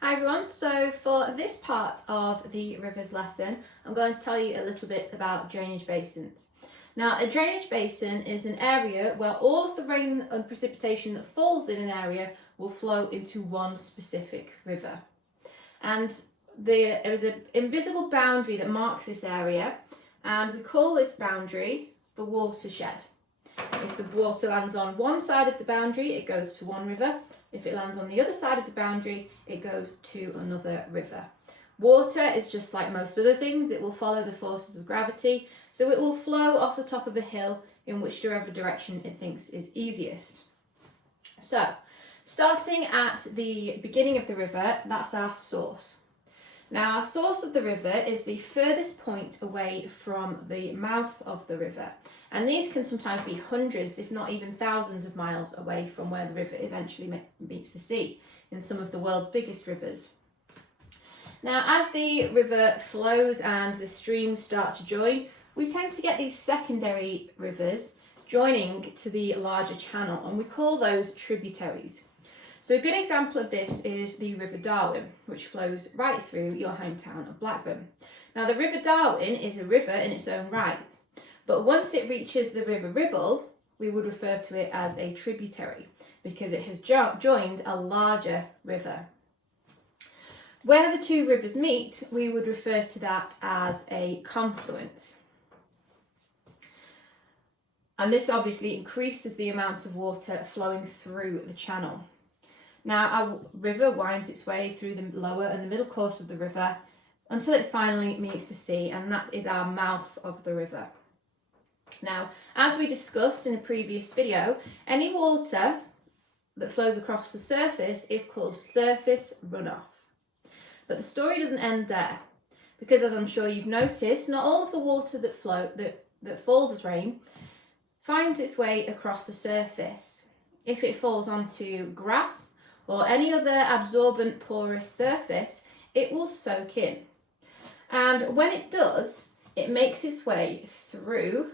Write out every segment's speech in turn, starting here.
Hi everyone, so for this part of the rivers lesson, I'm going to tell you a little bit about drainage basins. Now, a drainage basin is an area where all of the rain and precipitation that falls in an area will flow into one specific river. And there is an invisible boundary that marks this area, and we call this boundary the watershed. If the water lands on one side of the boundary, it goes to one river. If it lands on the other side of the boundary, it goes to another river. Water is just like most other things. It will follow the forces of gravity, so it will flow off the top of a hill in whichever direction it thinks is easiest. So, starting at the beginning of the river, that's our source. Now, our source of the river is the furthest point away from the mouth of the river. And these can sometimes be hundreds, if not even thousands of miles away from where the river eventually meets the sea, in some of the world's biggest rivers. Now, as the river flows and the streams start to join, we tend to get these secondary rivers joining to the larger channel, and we call those tributaries. So a good example of this is the River Darwen, which flows right through your hometown of Blackburn. Now, the River Darwen is a river in its own right, but once it reaches the River Ribble, we would refer to it as a tributary because it has joined a larger river. Where the two rivers meet, we would refer to that as a confluence. And this obviously increases the amount of water flowing through the channel. Now, our river winds its way through the lower and the middle course of the river until it finally meets the sea, and that is our mouth of the river. Now, as we discussed in a previous video, any water that flows across the surface is called surface runoff. But the story doesn't end there, because as I'm sure you've noticed, not all of the water that falls as rain finds its way across the surface. If it falls onto grass or any other absorbent porous surface, it will soak in. And when it does, it makes its way through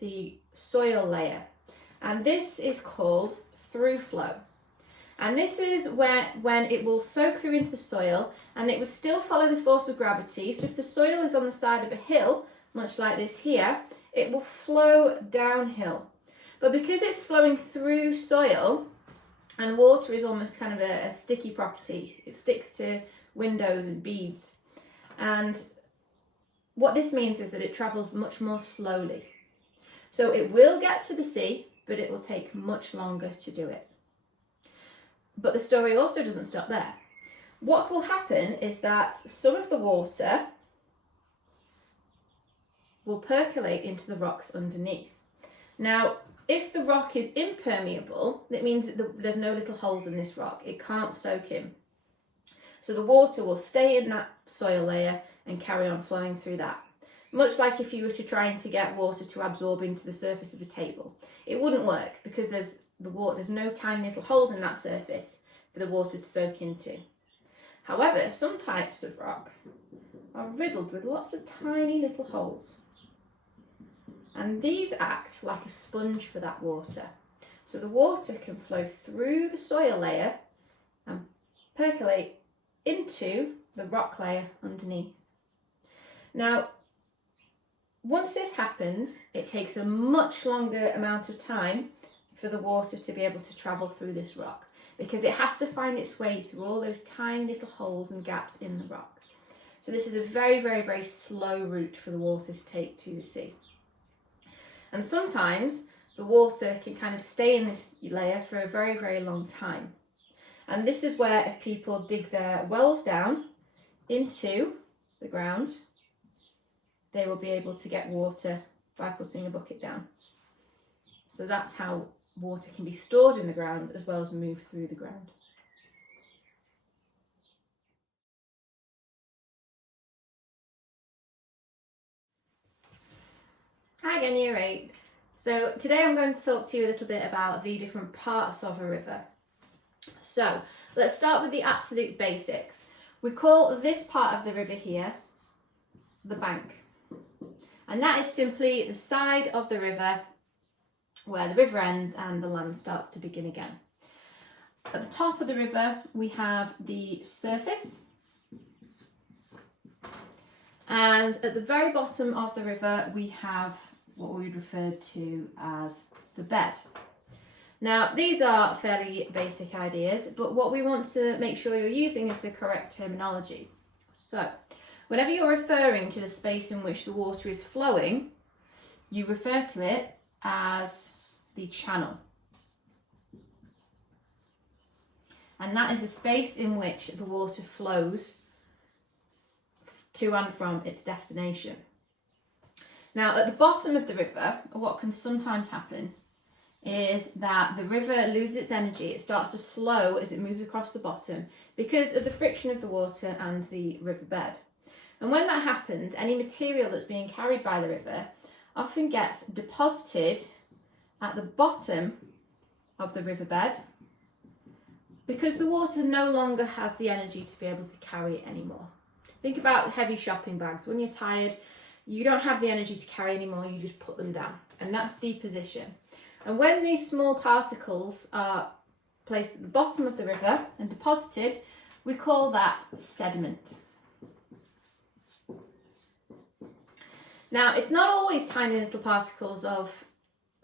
the soil layer. And this is called through flow. And this is when it will soak through into the soil, and it will still follow the force of gravity. So if the soil is on the side of a hill, much like this here, it will flow downhill. But because it's flowing through soil, and water is almost kind of a sticky property, it sticks to windows and beads. And what this means is that it travels much more slowly. So it will get to the sea, but it will take much longer to do it. But the story also doesn't stop there. What will happen is that some of the water will percolate into the rocks underneath. Now, if the rock is impermeable, that means that there's no little holes in this rock. It can't soak in. So the water will stay in that soil layer and carry on flowing through that. Much like if you were to try to get water to absorb into the surface of a table. It wouldn't work because there's no tiny little holes in that surface for the water to soak into. However, some types of rock are riddled with lots of tiny little holes. And these act like a sponge for that water. So the water can flow through the soil layer and percolate into the rock layer underneath. Now, once this happens, it takes a much longer amount of time for the water to be able to travel through this rock because it has to find its way through all those tiny little holes and gaps in the rock. So this is a very, very, very slow route for the water to take to the sea. And sometimes the water can kind of stay in this layer for a very, very long time. And this is where if people dig their wells down into the ground, they will be able to get water by putting a bucket down. So that's how water can be stored in the ground as well as move through the ground. Hi again, Year 8. So today I'm going to talk to you a little bit about the different parts of a river. So let's start with the absolute basics. We call this part of the river here the bank. And that is simply the side of the river where the river ends and the land starts to begin again. At the top of the river, we have the surface. And at the very bottom of the river, we have what we would refer to as the bed. Now, these are fairly basic ideas, but what we want to make sure you're using is the correct terminology. So, whenever you're referring to the space in which the water is flowing, you refer to it as the channel. And that is the space in which the water flows to and from its destination. Now, at the bottom of the river, what can sometimes happen is that the river loses its energy. It starts to slow as it moves across the bottom because of the friction of the water and the riverbed. And when that happens, any material that's being carried by the river often gets deposited at the bottom of the riverbed because the water no longer has the energy to be able to carry it anymore. Think about heavy shopping bags. When you're tired, you don't have the energy to carry anymore, you just put them down. And that's deposition. And when these small particles are placed at the bottom of the river and deposited, we call that sediment. Now, it's not always tiny little particles of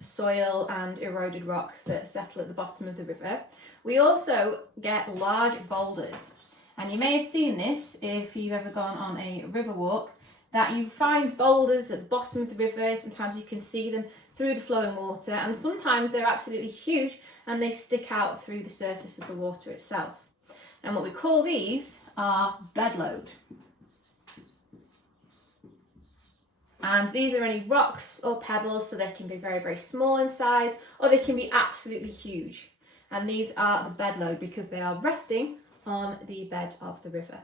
soil and eroded rock that settle at the bottom of the river. We also get large boulders. And you may have seen this if you've ever gone on a river walk, that you find boulders at the bottom of the river. Sometimes you can see them through the flowing water, and sometimes they're absolutely huge and they stick out through the surface of the water itself. And what we call these are bedload. And these are any rocks or pebbles, so they can be very, very small in size, or they can be absolutely huge. And these are the bedload because they are resting on the bed of the river.